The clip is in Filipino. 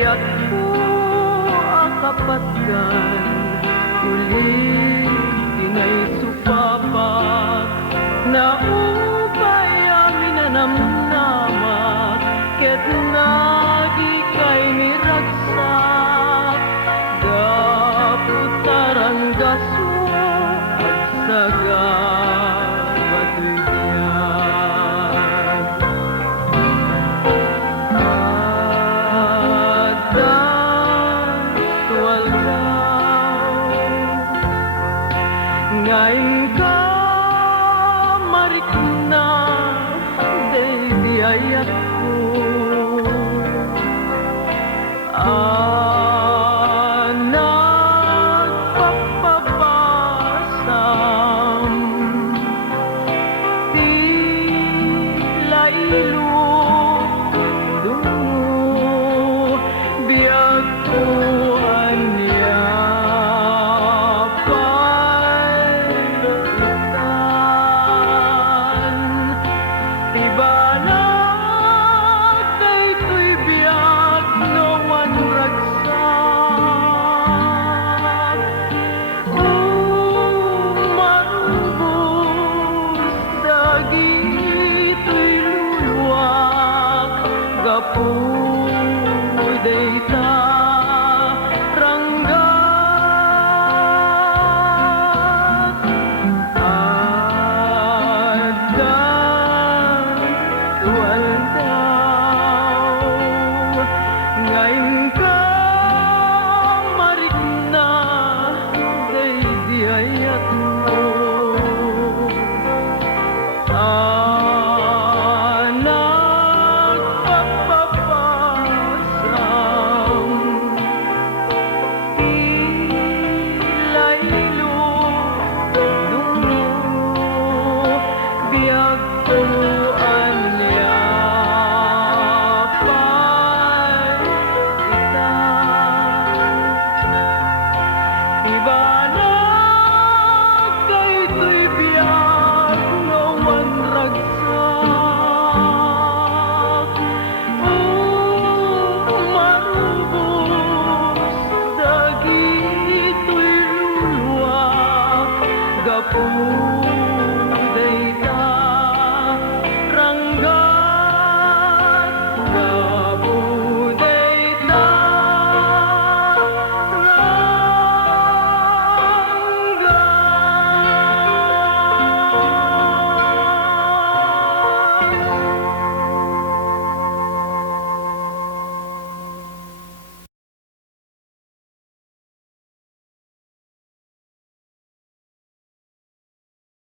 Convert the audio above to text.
Ayat ko akapatkan uli inay supapak na upay amin na namnamak ket nagi kay miragsak daputaran gaso agsaga batuyyan adan tuwal daw ngayon ka marik na di ayat ko nagpapabasam tila ilog dungo biyag ko anya paitan tibalag kay ko'y biyag no one ragsak marubos dagito'y luluwak gapuy dayta ranggat adan tuwal daw ngayon ka marik na di ayat mo nagpapapasam tila ilog dungo biyag ko anya paitan ibanag kay ko'y biyag no one ragsak marubos dagito'y luluwak gapuy